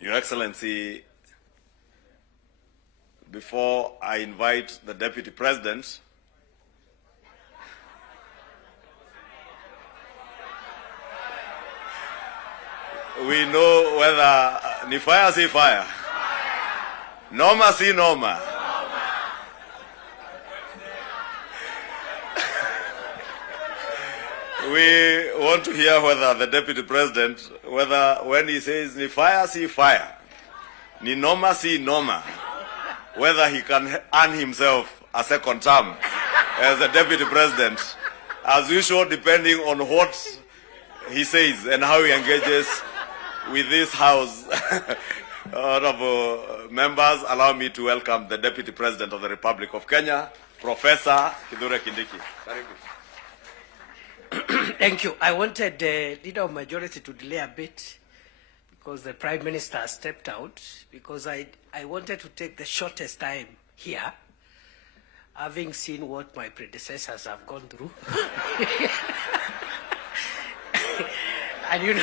Your Excellency, before I invite the Deputy President, we know whether ni fire si fire, noma si noma. We want to hear whether the Deputy President, whether when he says ni fire si fire, ni noma si noma, whether he can earn himself a second term as the Deputy President, as usual, depending on what he says and how he engages with this House. Honorable members, allow me to welcome the Deputy President of the Republic of Kenya, Professor Kindiki. Thank you. I wanted the Leader of Majority to delay a bit because the Prime Minister stepped out, because I wanted to take the shortest time here, having seen what my predecessors have gone through. and you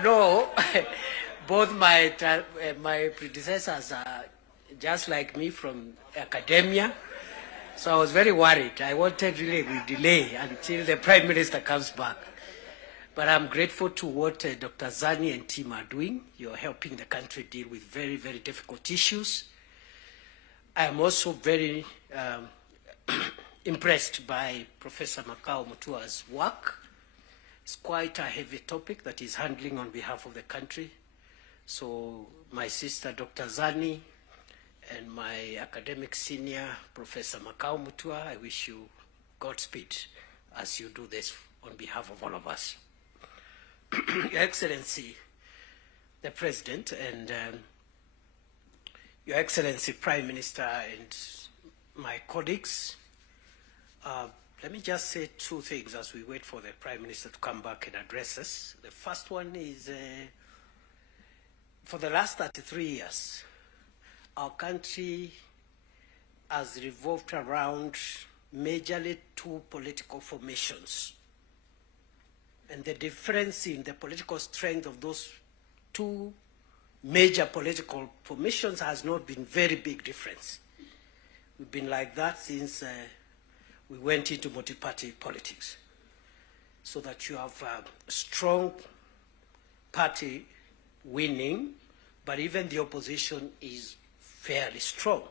know, both my predecessors are just like me from academia. So I was very worried. I wanted really to delay until the Prime Minister comes back. But I'm grateful to what Dr. Zani and team are doing. You're helping the country deal with very, very difficult issues. I'm also very impressed by Professor Makao Mutua's work. It's quite a heavy topic that he's handling on behalf of the country. So my sister, Dr. Zani, and my academic senior, Professor Makao Mutua, I wish you Godspeed as you do this on behalf of all of us. Your Excellency, the President, and Your Excellency, Prime Minister, and my colleagues, let me just say two things as we wait for the Prime Minister to come back and address us. The first one is, for the last 33 years, our country has revolved around majorly two political formations. And the difference in the political strength of those two major political formations has not been very big difference. We've been like that since we went into multi-party politics. So that you have a strong party winning, but even the opposition is fairly strong.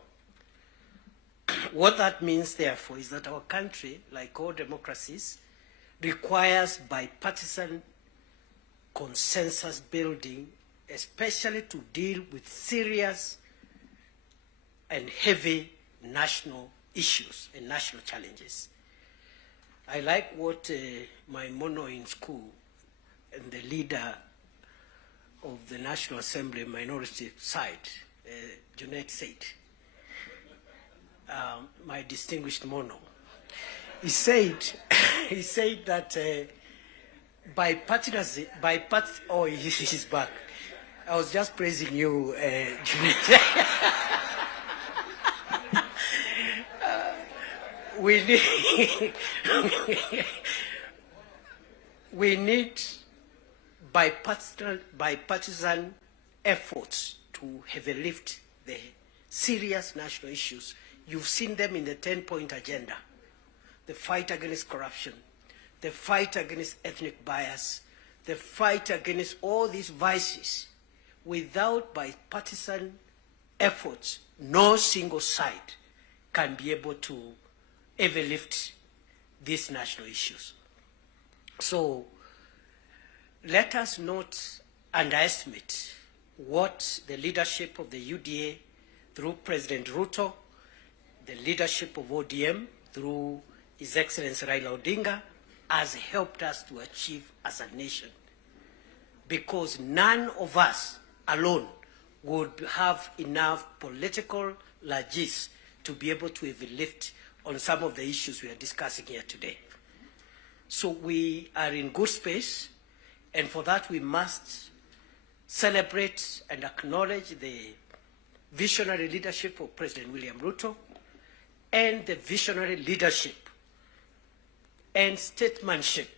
What that means, therefore, is that our country, like all democracies, requires bipartisan consensus building, especially to deal with serious and heavy national issues and national challenges. I like what my mono in school and the leader of the National Assembly minority side, Junaid said, my distinguished mono. He said that oh, he's back. I was just praising you, Junaid. We need bipartisan efforts to heavy lift the serious national issues. You've seen them in the 10-point agenda: the fight against corruption, the fight against ethnic bias, the fight against all these vices. Without bipartisan efforts, no single side can be able to ever lift these national issues. So let us not underestimate what the leadership of the UDA through President Ruto, the leadership of ODM through His Excellency Raila Odinga has helped us to achieve as a nation. Because none of us alone would have enough political largesse to be able to even lift on some of the issues we are discussing here today. So we are in good space, and for that we must celebrate and acknowledge the visionary leadership of President William Ruto and the visionary leadership and statesmanship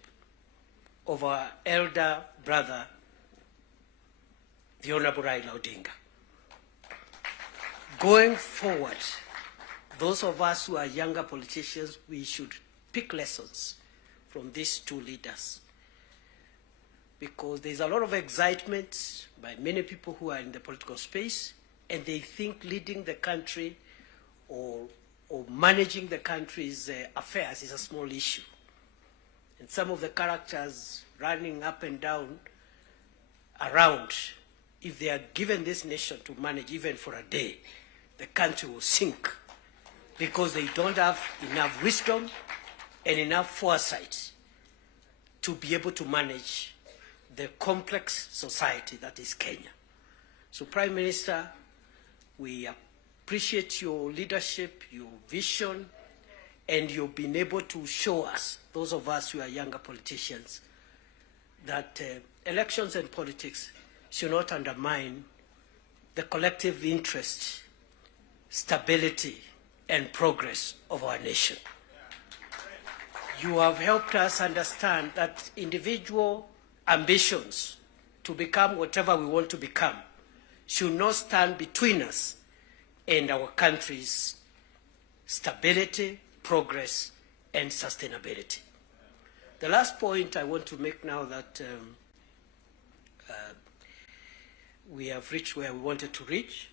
of our elder brother, the Honorable Raila Odinga. Going forward, those of us who are younger politicians, we should pick lessons from these two leaders, because there's a lot of excitement by many people who are in the political space, and they think leading the country or managing the country's affairs is a small issue. And some of the characters running up and down around, if they are given this nation to manage even for a day, the country will sink, because they don't have enough wisdom and enough foresight to be able to manage the complex society that is Kenya. So, Prime Minister, we appreciate your leadership, your vision, and you've been able to show us, those of us who are younger politicians, that elections and politics should not undermine the collective interest, stability, and progress of our nation. You have helped us understand that individual ambitions to become whatever we want to become should not stand between us and our country's stability, progress, and sustainability. The last point I want to make now that we have reached where we wanted to reach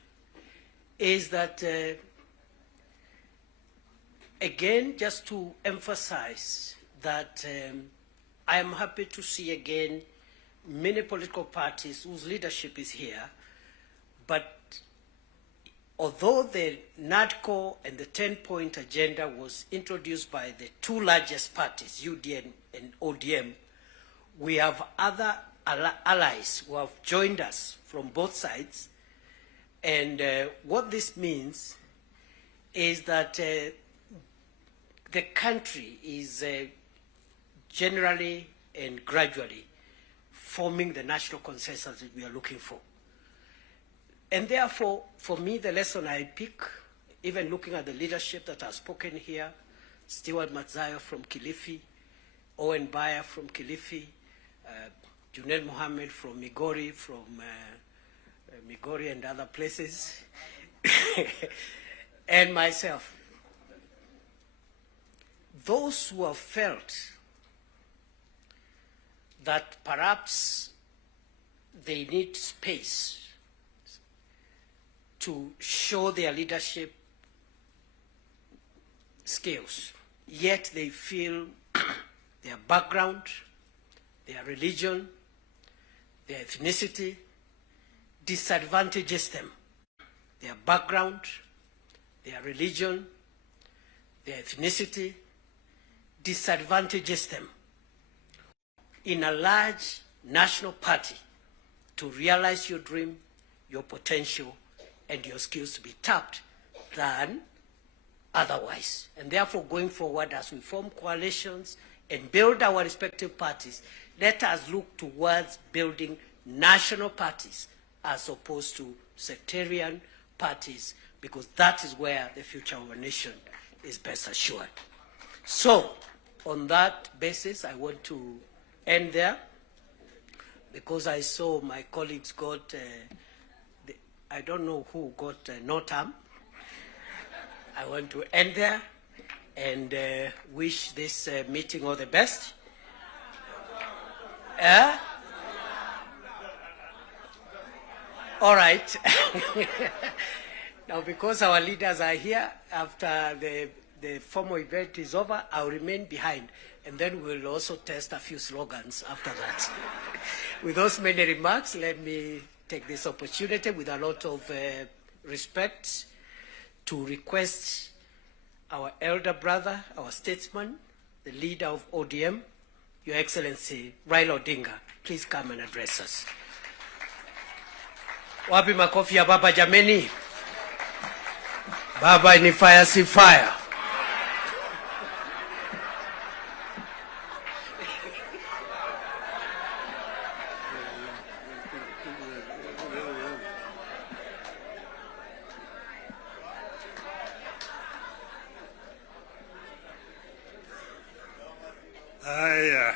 is that, again, just to emphasize that I am happy to see again many political parties whose leadership is here, but although the NADCO and the 10-point agenda was introduced by the two largest parties, UDN and ODM, we have other allies who have joined us from both sides. And what this means is that the country is generally and gradually forming the national consensus that we are looking for. And therefore, for me, the lesson I pick, even looking at the leadership that has spoken here, Stewart Matzayo from Kilifi, Owen Baya from Kilifi, Junel Mohammed from Migori, Migori and other places, and myself. Those who have felt that perhaps they need space to show their leadership skills, yet they feel their background, their religion, their ethnicity disadvantages them. Their background, their religion, their ethnicity disadvantages them in a large national party to realize your dream, your potential, and your skills to be tapped than otherwise. And therefore, going forward, as we form coalitions and build our respective parties, let us look towards building national parties as opposed to sectarian parties, because that is where the future of our nation is best assured. So, on that basis, I want to end there, because I saw my colleagues got, I don't know who got no term. I want to end there and wish this meeting all the best. All right. Now, because our leaders are here, after the formal event is over, I'll remain behind, and then we'll also test a few slogans after that. With those many remarks, let me take this opportunity with a lot of respect to request our elder brother, our statesman, the leader of ODM, Your Excellency Raila Odinga, please come and address us. Wapi makofi ya baba jameni? Baba ni fire si fire. Haya,